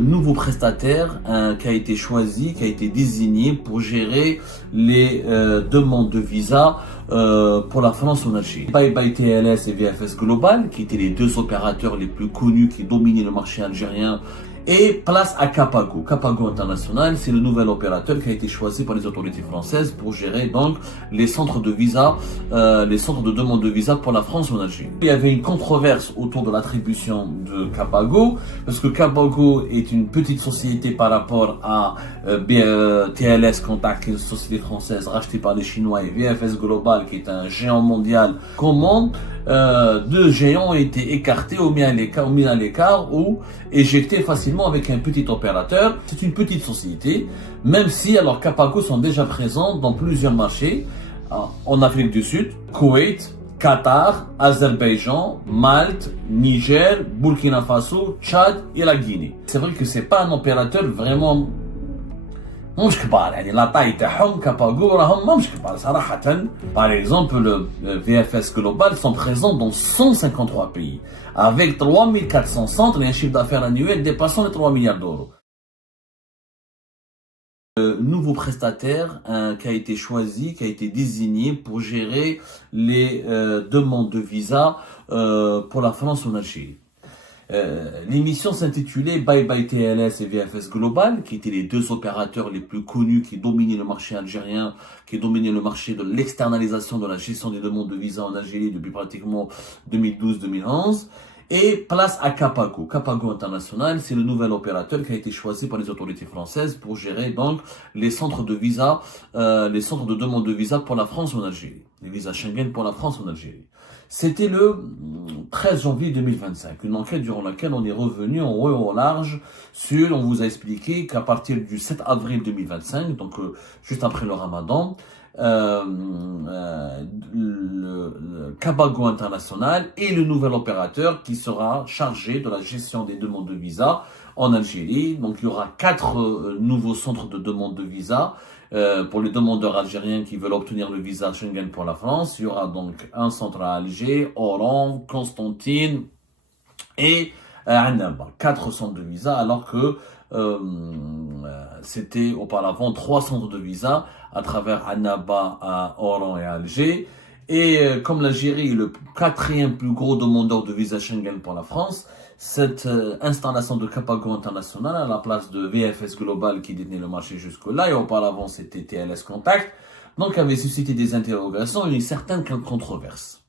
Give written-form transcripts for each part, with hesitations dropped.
Nouveau prestataire qui a été choisi, qui a été désigné pour gérer les demandes de visa pour la France en Algérie. Bye Bye TLS et VFS Global, qui étaient les deux opérateurs les plus connus qui dominaient le marché algérien, et place à Capago. Capago International, c'est le nouvel opérateur qui a été choisi par les autorités françaises pour gérer donc les centres de visa, les centres de demande de visa pour la France en Algérie. Il y avait une controverse autour de l'attribution de Capago, parce que Capago est une petite société par rapport à TLS Contact, qui est une société française rachetée par les Chinois, et VFS Global, qui est un géant mondial. Comment deux géants ont été écartés ou mis à l'écart ou éjectés facilement avec un petit opérateur. C'est une petite société, même si alors Capago sont déjà présents dans plusieurs marchés, en Afrique du Sud, Koweït, Qatar, Azerbaïdjan, Malte, Niger, Burkina Faso, Tchad et la Guinée. C'est vrai que c'est pas un opérateur vraiment مش كبار يعني لا طاي تاعهم كاباغو راهم مش كبار صراحة. Par exemple, le VFS Global sont présents dans 153 pays avec 3400 centres et un chiffre d'affaires annuel dépassant les 3 milliards d'euros. Nouveau prestataire qui a été choisi, qui a été désigné pour gérer les demandes de visa pour la France en Algérie. L'émission s'intitulait Bye Bye TLS et VFS Global, qui étaient les deux opérateurs les plus connus qui dominaient le marché algérien, qui dominaient le marché de l'externalisation de la gestion des demandes de visa en Algérie depuis pratiquement 2012-2011. Et place à Capago. Capago International, c'est le nouvel opérateur qui a été choisi par les autorités françaises pour gérer donc les centres de visa, les centres de demande de visa pour la France en Algérie. Les visas Schengen pour la France en Algérie. C'était le 13 janvier 2025, une enquête durant laquelle on est revenu en haut et en large sur, on vous a expliqué qu'à partir du 7 avril 2025, donc juste après le Ramadan, le Capago International est le nouvel opérateur qui sera chargé de la gestion des demandes de visa en Algérie. Donc il y aura 4 nouveaux centres de demande de visa pour les demandeurs algériens qui veulent obtenir le visa Schengen pour la France. Il y aura donc un centre à Alger, Oran, Constantine et Annaba. 4 centres de visa, alors que c'était auparavant 3 centres de visa à travers Annaba, à Oran et à Alger. Et comme l'Algérie est le 4e plus gros demandeur de visa Schengen pour la France, cette installation de Capago International à la place de VFS Global qui détenait le marché jusque-là, et auparavant c'était TLS Contact, donc avait suscité des interrogations et une certaine controverse.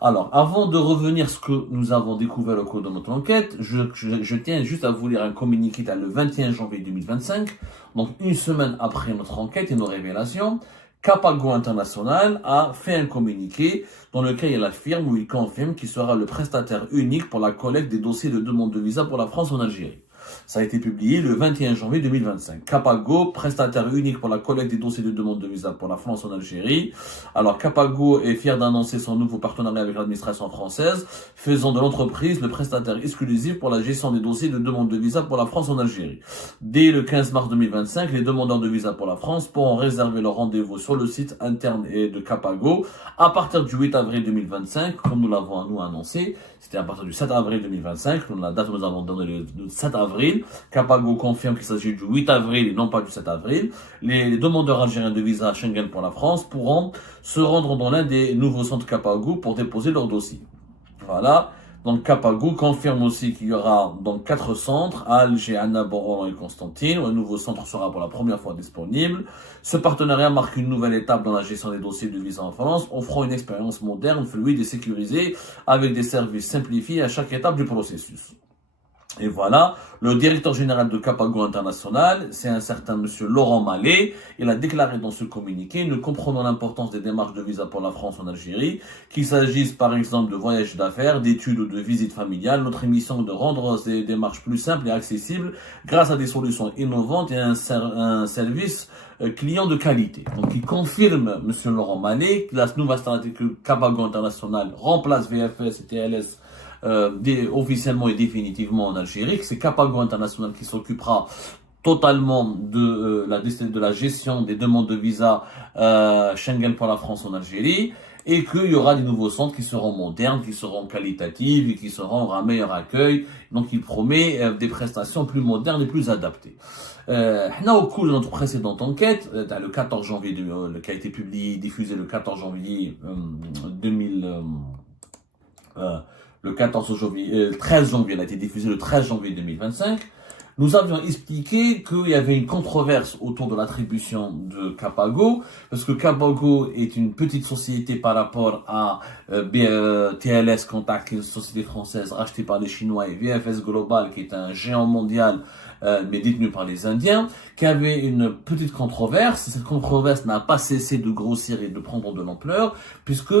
Alors, avant de revenir à ce que nous avons découvert au cours de notre enquête, je tiens juste à vous lire un communiqué le 21 janvier 2025, donc une semaine après notre enquête et nos révélations. Capago International a fait un communiqué dans lequel il affirme ou il confirme qu'il sera le prestataire unique pour la collecte des dossiers de demande de visa pour la France en Algérie. Ça a été publié le 21 janvier 2025. Capago, prestataire unique pour la collecte des dossiers de demande de visa pour la France en Algérie. Alors, Capago est fier d'annoncer son nouveau partenariat avec l'administration française, faisant de l'entreprise le prestataire exclusif pour la gestion des dossiers de demande de visa pour la France en Algérie. Dès le 15 mars 2025, les demandeurs de visa pour la France pourront réserver leur rendez-vous sur le site interne de Capago à partir du 8 avril 2025, comme nous l'avons annoncé. C'était à partir du 7 avril 2025, la date que nous avons donnée le 7 avril. Capago confirme qu'il s'agit du 8 avril et non pas du 7 avril. Les demandeurs algériens de visa Schengen pour la France pourront se rendre dans l'un des nouveaux centres Capago pour déposer leur dossier. Voilà. Donc Capago confirme aussi qu'il y aura donc 4 centres, à Alger, Annaba, Oran et Constantine. Un nouveau centre sera pour la première fois disponible. Ce partenariat marque une nouvelle étape dans la gestion des dossiers de visa en France, offrant une expérience moderne, fluide et sécurisée, avec des services simplifiés à chaque étape du processus. Et voilà, le directeur général de Capago International, c'est un certain monsieur Laurent Mallet. Il a déclaré dans ce communiqué: nous comprenons l'importance des démarches de visa pour la France en Algérie, qu'il s'agisse par exemple de voyages d'affaires, d'études ou de visites familiales. Notre mission est de rendre ces démarches plus simples et accessibles grâce à des solutions innovantes et un service client de qualité. Donc il confirme, monsieur Laurent Mallet, que la nouvelle stratégie que Capago International remplace VFS et TLS officiellement et définitivement en Algérie, que c'est Capago International qui s'occupera totalement de la gestion des demandes de visa Schengen pour la France en Algérie. et qu'il y aura des nouveaux centres qui seront modernes, qui seront qualitatifs et qui seront un meilleur accueil. Donc il promet des prestations plus modernes et plus adaptées. Au cours de notre précédente enquête, le 14 janvier, qui a été publié, diffusé le 14 janvier 13 janvier, elle a été diffusée le 13 janvier 2025. Nous avions expliqué qu'il y avait une controverse autour de l'attribution de Capago, parce que Capago est une petite société par rapport à TLS Contact, qui est une société française rachetée par les Chinois, et VFS Global, qui est un géant mondial, mais détenu par les Indiens, qui avait une petite controverse. Cette controverse n'a pas cessé de grossir et de prendre de l'ampleur, puisque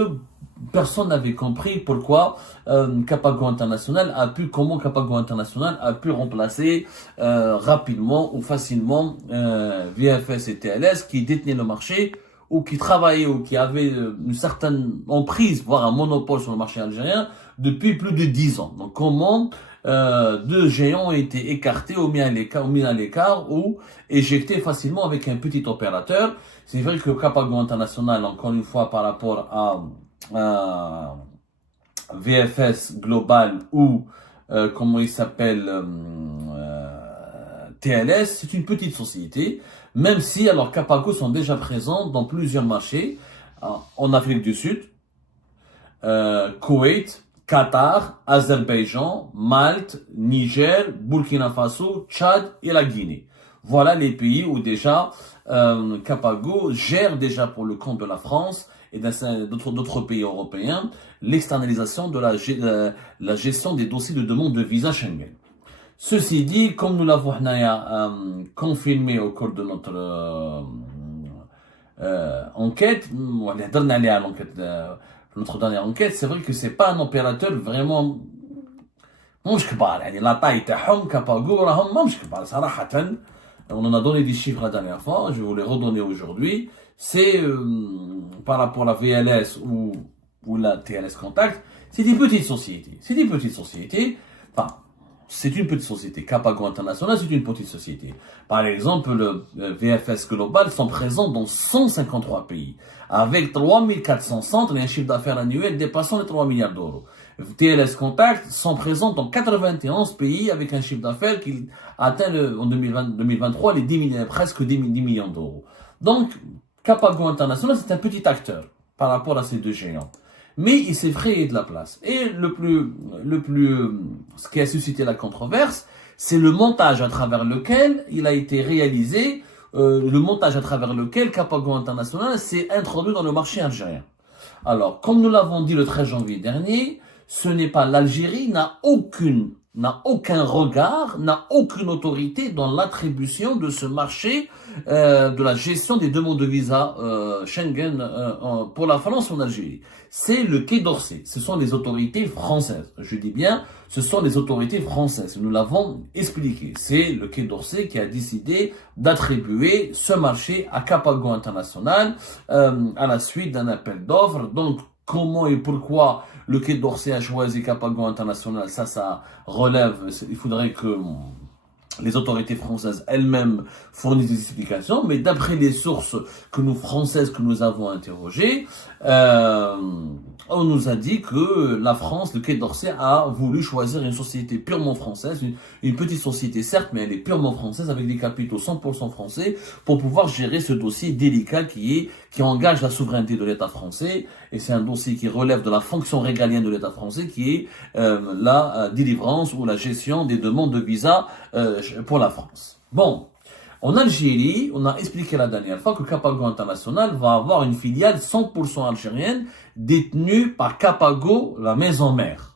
personne n'avait compris pourquoi Capago International comment Capago International a pu remplacer rapidement ou facilement VFS et TLS qui détenaient le marché ou qui travaillaient ou qui avaient une certaine emprise, voire un monopole sur le marché algérien depuis plus de 10 ans. Donc comment deux géants ont été écartés ou mis à l'écart ou éjectés facilement avec un petit opérateur. C'est vrai que Capago International, encore une fois par rapport à VFS Global ou comment il s'appelle TLS, c'est une petite société, même si alors Capago sont déjà présents dans plusieurs marchés en Afrique du Sud, Koweït, Qatar, Azerbaïdjan, Malte, Niger, Burkina Faso, Tchad et la Guinée. Voilà les pays où déjà Capago gère déjà pour le compte de la France et d'autres pays européens l'externalisation de la gestion des dossiers de demande de visa Schengen. Ceci dit, comme nous l'avons confirmé au cours de notre enquête, notre dernière enquête, c'est vrai que c'est pas un opérateur vraiment مش كبار يعني la taille تاعهم Capago راهم مش كبار صراحة. On en a donné des chiffres la dernière fois, je vais vous les redonner aujourd'hui. C'est par rapport à la VLS ou la TLS Contact, c'est des petites sociétés. C'est des petites sociétés. Enfin, c'est une petite société. Capago International, c'est une petite société. Par exemple, le VFS Global sont présents dans 153 pays, avec 3400 centres et un chiffre d'affaires annuel dépassant les 3 milliards d'euros. TLS Contact sont présents dans 91 pays avec un chiffre d'affaires qui atteint en 2023 presque 10 millions d'euros. Donc, Capago International, c'est un petit acteur par rapport à ces deux géants. Mais il s'est frayé de la place. Et ce qui a suscité la controverse, c'est le montage à travers lequel il a été réalisé, le montage à travers lequel Capago International s'est introduit dans le marché algérien. Alors, comme nous l'avons dit le 13 janvier dernier, ce n'est pas l'Algérie, n'a aucun regard, n'a aucune autorité dans l'attribution de ce marché de la gestion des demandes de visa Schengen pour la France en Algérie. C'est le Quai d'Orsay, ce sont les autorités françaises. Je dis bien, ce sont les autorités françaises. Nous l'avons expliqué. C'est le Quai d'Orsay qui a décidé d'attribuer ce marché à Capago International à la suite d'un appel d'offres. Donc, comment et pourquoi le Quai d'Orsay a choisi Capago International, ça relève, il faudrait que les autorités françaises elles-mêmes fournissent des explications, mais d'après les sources françaises que nous avons interrogées, on nous a dit que la France, le Quai d'Orsay, a voulu choisir une société purement française, une petite société certes, mais elle est purement française avec des capitaux 100% français pour pouvoir gérer ce dossier délicat qui engage la souveraineté de l'État français, et c'est un dossier qui relève de la fonction régalienne de l'État français qui est la délivrance ou la gestion des demandes de visa pour la France. Bon, en Algérie, on a expliqué la dernière fois que Capago International va avoir une filiale 100% algérienne détenue par Capago, la maison mère.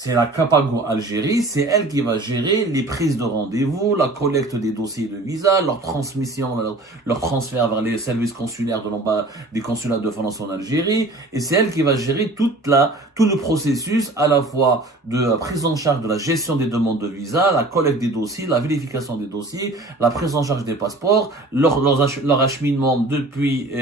C'est la Capago Algérie, c'est elle qui va gérer les prises de rendez-vous, la collecte des dossiers de visa, leur transmission, leur transfert vers les services consulaires des consulats de France en Algérie, et c'est elle qui va gérer tout le processus à la fois de prise en charge de la gestion des demandes de visa, la collecte des dossiers, la vérification des dossiers, la prise en charge des passeports, leur acheminement depuis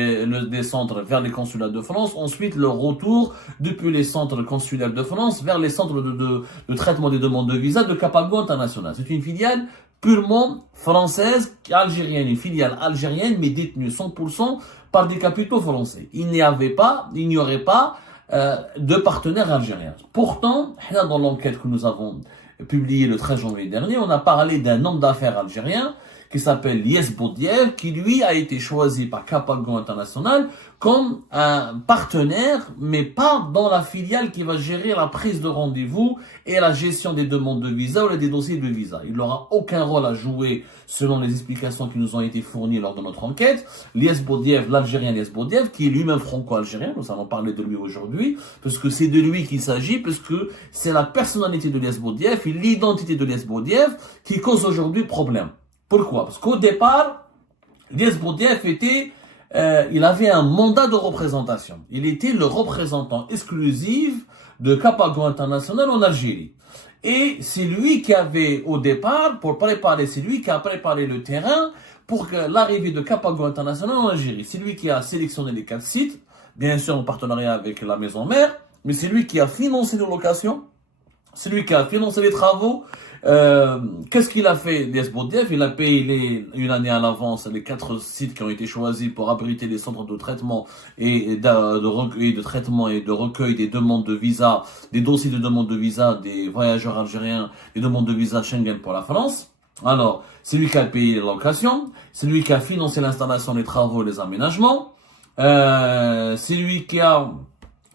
des centres vers les consulats de France, ensuite leur retour depuis les centres consulaires de France vers les centres de traitement des demandes de visa de Capago International. C'est une filiale purement française, algérienne, une filiale algérienne, mais détenue 100% par des capitaux français. Il n'y aurait pas de partenaires algériens. Pourtant, dans l'enquête que nous avons publiée le 13 janvier dernier, on a parlé d'un homme d'affaires algérien qui s'appelle Lies Boudiève, qui lui a été choisi par Capago International comme un partenaire, mais pas dans la filiale qui va gérer la prise de rendez-vous et la gestion des demandes de visa ou des dossiers de visa. Il n'aura aucun rôle à jouer selon les explications qui nous ont été fournies lors de notre enquête. Lies Boudiève, l'Algérien Lies Boudiève, qui est lui-même franco-algérien, nous allons parler de lui aujourd'hui, parce que c'est de lui qu'il s'agit, parce que c'est la personnalité de Lies Boudiève et l'identité de Lies Boudiève qui cause aujourd'hui problème. Pourquoi? Parce qu'au départ, Lies Boudiève il avait un mandat de représentation. Il était le représentant exclusif de Capago International en Algérie. Et c'est lui qui avait, au départ, c'est lui qui a préparé le terrain pour l'arrivée de Capago International en Algérie. C'est lui qui a sélectionné les 4 sites, bien sûr en partenariat avec la maison mère, mais c'est lui qui a financé les locations, c'est lui qui a financé les travaux. Qu'est-ce qu'il a fait, Lies Boudiève? Il a payé une année à l'avance les 4 sites qui ont été choisis pour abriter les centres de traitement et de traitement et de recueil des demandes de visa, des dossiers de demande de visa des voyageurs algériens, des demandes de visa Schengen pour la France. Alors, c'est lui qui a payé les locations, c'est lui qui a financé l'installation des travaux et les aménagements, c'est lui qui a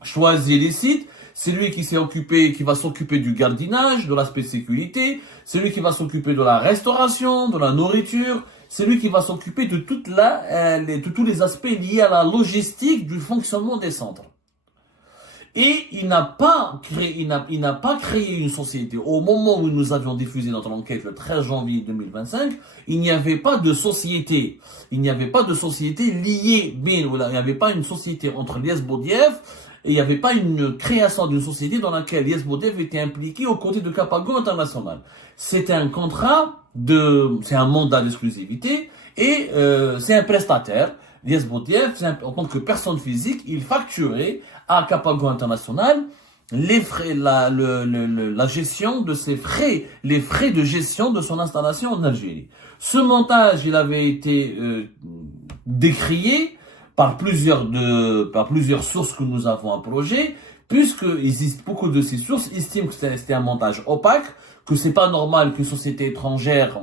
choisi les sites. C'est lui qui va s'occuper du gardiennage, de l'aspect sécurité. C'est lui qui va s'occuper de la restauration, de la nourriture. C'est lui qui va s'occuper de tous les aspects liés à la logistique du fonctionnement des centres. Et il n'a pas créé une société. Au moment où nous avions diffusé notre enquête le 13 janvier 2025, il n'y avait pas de société. Il n'y avait pas de société liée, il n'y avait pas une société entre Lies Boudiève et il n'y avait pas une création d'une société dans laquelle Lies Boudiève était impliqué aux côtés de Capago International. C'était un c'est un mandat d'exclusivité et c'est un prestataire. Lies Boudiève, en tant que personne physique, il facturait à Capago International les frais, la gestion de ses frais, les frais de gestion de son installation en Algérie. Ce montage, il avait été décrié par plusieurs sources que nous avons approchées, puisque beaucoup de ces sources estiment que c'était un montage opaque, que c'est pas normal qu'une société étrangère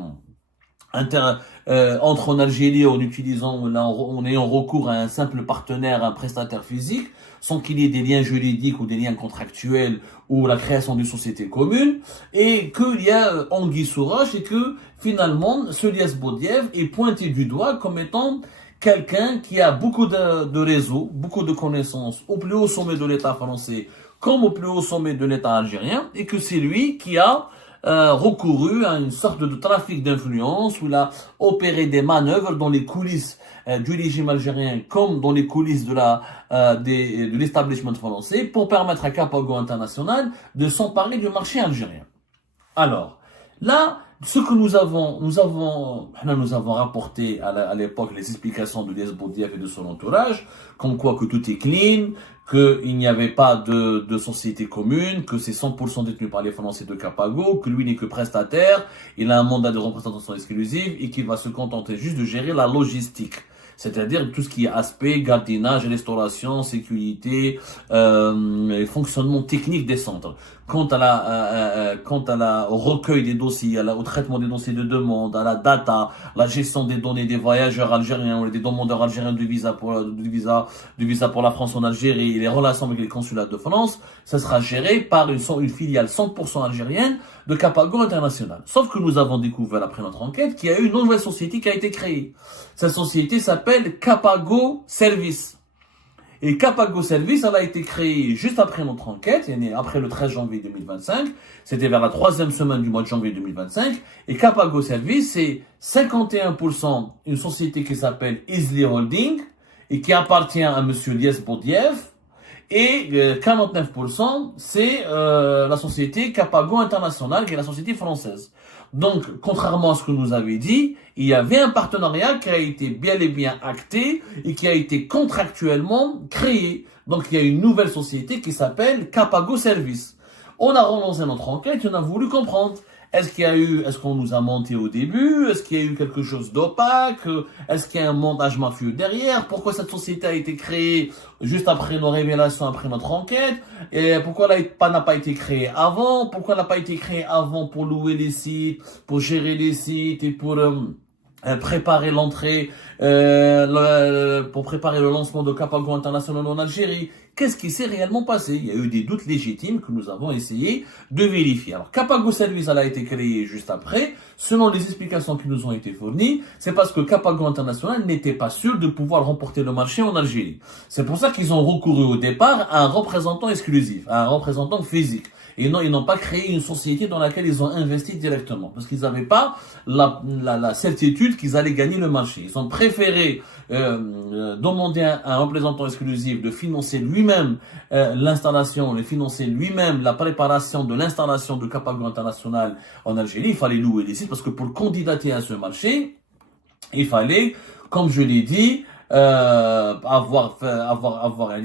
entre en Algérie en ayant recours à un simple partenaire, un prestataire physique, sans qu'il y ait des liens juridiques ou des liens contractuels ou la création d'une société commune, et qu'il y a anguille sous roche et que finalement ce Lies Boudiève est pointé du doigt comme étant quelqu'un qui a beaucoup de réseaux, beaucoup de connaissances au plus haut sommet de l'État français comme au plus haut sommet de l'État algérien, et que c'est lui qui a recouru à une sorte de trafic d'influence où il a opéré des manœuvres dans les coulisses du régime algérien comme dans les coulisses de l'establishment français pour permettre à Capago International de s'emparer du marché algérien. Alors, là, ce que nous avons rapporté à l'époque les explications de Lies Boudiève et de son entourage, comme quoi que tout est clean, qu'il n'y avait pas de société commune, que c'est 100% détenu par les Français de Capago, que lui n'est que prestataire, il a un mandat de représentation exclusive et qu'il va se contenter juste de gérer la logistique. C'est-à-dire tout ce qui est aspect, gardiennage, restauration, sécurité, fonctionnement technique des centres. Quant au recueil des dossiers, au traitement des dossiers de demande, à la data, la gestion des données des voyageurs algériens ou des demandeurs algériens de visa pour la France en Algérie et les relations avec les consulats de France, ça sera géré par une filiale 100% algérienne de Capago International. Sauf que nous avons découvert après notre enquête qu'il y a eu une nouvelle société qui a été créée. Cette société s'appelle Capago Service. Et Capago Service, elle a été créée juste après notre enquête, après le 13 janvier 2025. C'était vers la 3e semaine du mois de janvier 2025. Et Capago Service, c'est 51% une société qui s'appelle Isley Holding et qui appartient à monsieur Lies Boudiève. Et 49%, c'est la société Capago International, qui est la société française. Donc, contrairement à ce que nous avait dit, il y avait un partenariat qui a été bel et bien acté et qui a été contractuellement créé. Donc, il y a une nouvelle société qui s'appelle Capago Service. On a relancé notre enquête et on a voulu comprendre. Est-ce qu'on nous a menti au début? Est-ce qu'il y a eu quelque chose d'opaque? Est-ce qu'il y a un montage mafieux derrière? Pourquoi cette société a été créée juste après nos révélations, après notre enquête? Et pourquoi n'a pas été créée avant? Pourquoi elle n'a pas été créée avant pour louer les sites, pour gérer les sites et pour préparer l'entrée, pour préparer le lancement de Capago International en Algérie? Qu'est-ce qui s'est réellement passé? Il y a eu des doutes légitimes que nous avons essayé de vérifier. Alors, Capago Service, elle a été créée juste après. Selon les explications qui nous ont été fournies, c'est parce que Capago International n'était pas sûr de pouvoir remporter le marché en Algérie. C'est pour ça qu'ils ont recouru au départ à un représentant exclusif, à un représentant physique. Et non, ils n'ont pas créé une société dans laquelle ils ont investi directement. Parce qu'ils n'avaient pas la certitude qu'ils allaient gagner le marché. Ils ont préféré demander à un représentant exclusif de financer lui-même l'installation, de financer lui-même la préparation de l'installation de Capago International en Algérie. Il fallait louer les sites parce que pour candidater à ce marché, il fallait, comme je l'ai dit,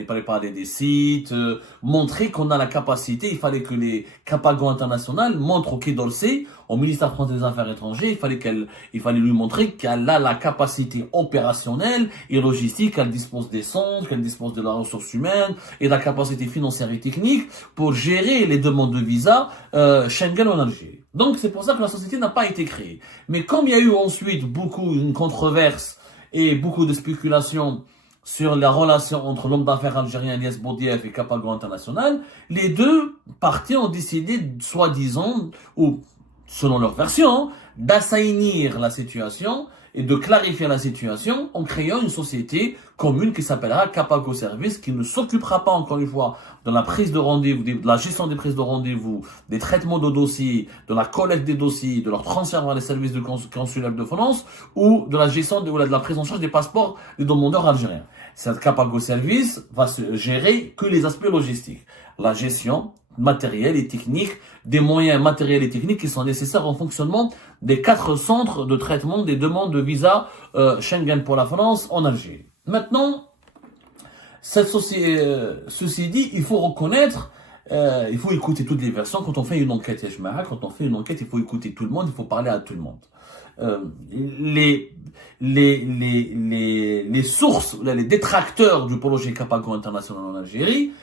préparé des sites, montrer qu'on a la capacité. Il fallait que les Capago International montrent au Quai d'Orsay, au ministère français des Affaires étrangères, il fallait lui montrer qu'elle a la capacité opérationnelle et logistique, qu'elle dispose des centres, qu'elle dispose de la ressource humaine et de la capacité financière et technique pour gérer les demandes de visa Schengen en Algérie. Donc c'est pour ça que la société n'a pas été créée. Mais comme il y a eu ensuite une controverse et beaucoup de spéculations sur la relation entre l'homme d'affaires algérien Elias Boudiaf et Capago International, les deux parties ont décidé, soi-disant, ou selon leur version, d'assainir la situation et de clarifier la situation en créant une société commune qui s'appellera Capago Service, qui ne s'occupera pas, encore une fois, de la prise de rendez-vous, de la gestion des prises de rendez-vous, des traitements de dossiers, de la collecte des dossiers, de leur transfert vers les services de consulaires de France, ou de la gestion de la prise en charge des passeports des demandeurs algériens. Cette Capago Service va se gérer que les aspects logistiques. La gestion matérielle et technique, des moyens matériels et techniques qui sont nécessaires au fonctionnement des 4 centres de traitement des demandes de visa Schengen pour la France en Algérie. Maintenant, ceci dit, il faut reconnaître, il faut écouter toutes les versions. Quand on fait une enquête, quand on fait une enquête, il faut écouter tout le monde, il faut parler à tout le monde. Les sources, les détracteurs du projet Capago International en Algérie,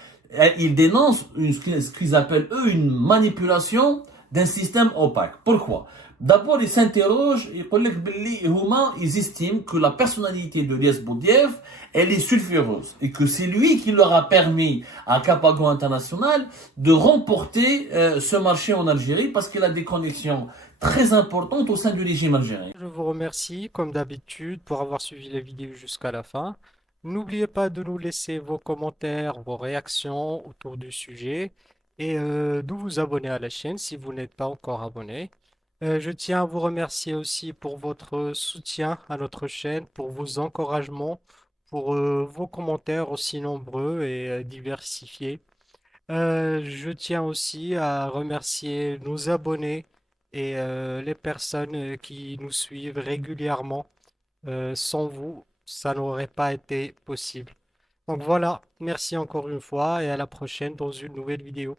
ils dénoncent ce qu'ils appellent eux une manipulation d'un système opaque. Pourquoi? D'abord, ils s'interrogent, ils estiment que la personnalité de Elias Boudiaf, elle est sulfureuse et que c'est lui qui leur a permis à Capago International de remporter ce marché en Algérie parce qu'il a des connexions très importantes au sein du régime algérien. Je vous remercie, comme d'habitude, pour avoir suivi la vidéo jusqu'à la fin. N'oubliez pas de nous laisser vos commentaires, vos réactions autour du sujet et de vous abonner à la chaîne si vous n'êtes pas encore abonné. Je tiens à vous remercier aussi pour votre soutien à notre chaîne, pour vos encouragements, pour vos commentaires aussi nombreux et diversifiés. Je tiens aussi à remercier nos abonnés et les personnes qui nous suivent régulièrement. Sans vous, ça n'aurait pas été possible. Donc voilà, merci encore une fois et à la prochaine dans une nouvelle vidéo.